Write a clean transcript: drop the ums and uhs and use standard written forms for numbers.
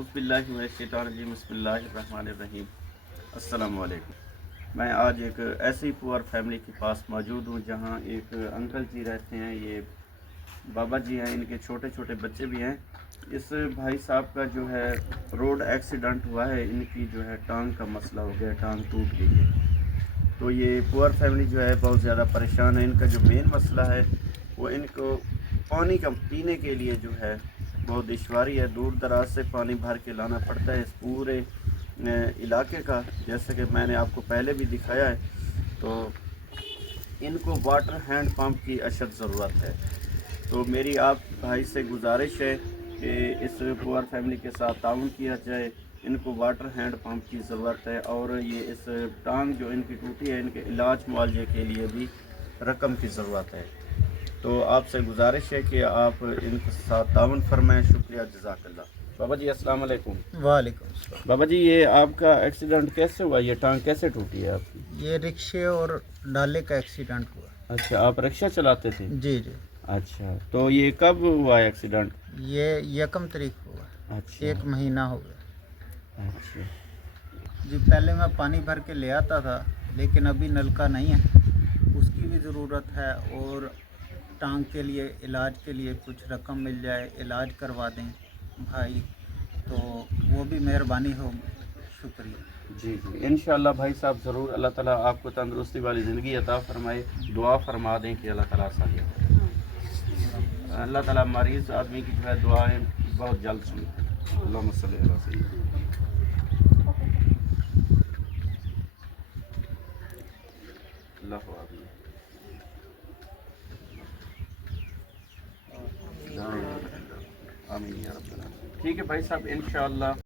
اعوذ باللہ من الشیطان الرجیم بسم اللہ الرحمن الرحیم۔ السلام علیکم۔ میں آج ایک ایسی پور فیملی کے پاس موجود ہوں جہاں ایک انکل جی رہتے ہیں، یہ بابا جی ہیں، ان کے چھوٹے چھوٹے بچے بھی ہیں۔ اس بھائی صاحب کا جو ہے روڈ ایکسیڈنٹ ہوا ہے، ان کی جو ہے ٹانگ کا مسئلہ ہو گیا، ٹانگ ٹوٹ گئی ہے۔ تو یہ پور فیملی جو ہے بہت زیادہ پریشان ہے۔ ان کا جو مین مسئلہ ہے وہ ان کو پانی کا پینے کے لیے جو ہے بہت دشواری ہے، دور دراز سے پانی بھر کے لانا پڑتا ہے اس پورے علاقے کا، جیسے کہ میں نے آپ کو پہلے بھی دکھایا ہے۔ تو ان کو واٹر ہینڈ پمپ کی اشد ضرورت ہے۔ تو میری آپ بھائی سے گزارش ہے کہ اس پور فیملی کے ساتھ تعاون کیا جائے۔ ان کو واٹر ہینڈ پمپ کی ضرورت ہے، اور یہ اس ٹانگ جو ان کی ٹوٹی ہے ان کے علاج معالجے کے لیے بھی رقم کی ضرورت ہے۔ تو آپ سے گزارش ہے کہ آپ ان کے ساتھ تعاون فرمائیں۔ شکریہ، جزاک اللہ۔ بابا جی السلام علیکم۔ وعلیکم السلام۔ بابا جی یہ آپ کا ایکسیڈنٹ کیسے ہوا؟ یہ ٹانگ کیسے ٹوٹی ہے آپ کی؟ یہ رکشے اور ڈالے کا ایکسیڈنٹ ہوا۔ اچھا، آپ رکشہ چلاتے تھے؟ جی جی۔ اچھا، تو یہ کب ہوا ایکسیڈنٹ؟ یہ 1 تاریخ ہوا۔ اچھا 1 مہینہ ہو گیا۔ اچھا جی پہلے میں پانی بھر کے لے آتا تھا، لیکن ابھی نلکا نہیں ہے، اس کی بھی ضرورت ہے، اور ٹانگ کے لیے علاج کے لیے کچھ رقم مل جائے، علاج کروا دیں بھائی، تو وہ بھی مہربانی ہوگی۔ شکریہ۔ جی جی، انشاءاللہ بھائی صاحب ضرور، اللہ تعالیٰ آپ کو تندرستی والی زندگی عطا فرمائے۔ دعا فرما دیں کہ اللہ تعالیٰ آسانیاں کرے۔ اللہ تعالیٰ مریض آدمی کی جو ہے دعائیں بہت جلد سنتے ہیں۔ اللہم صلی علی سیدنا اللہ آمین یا رب العالمین۔ ٹھیک ہے بھائی صاحب، انشاءاللہ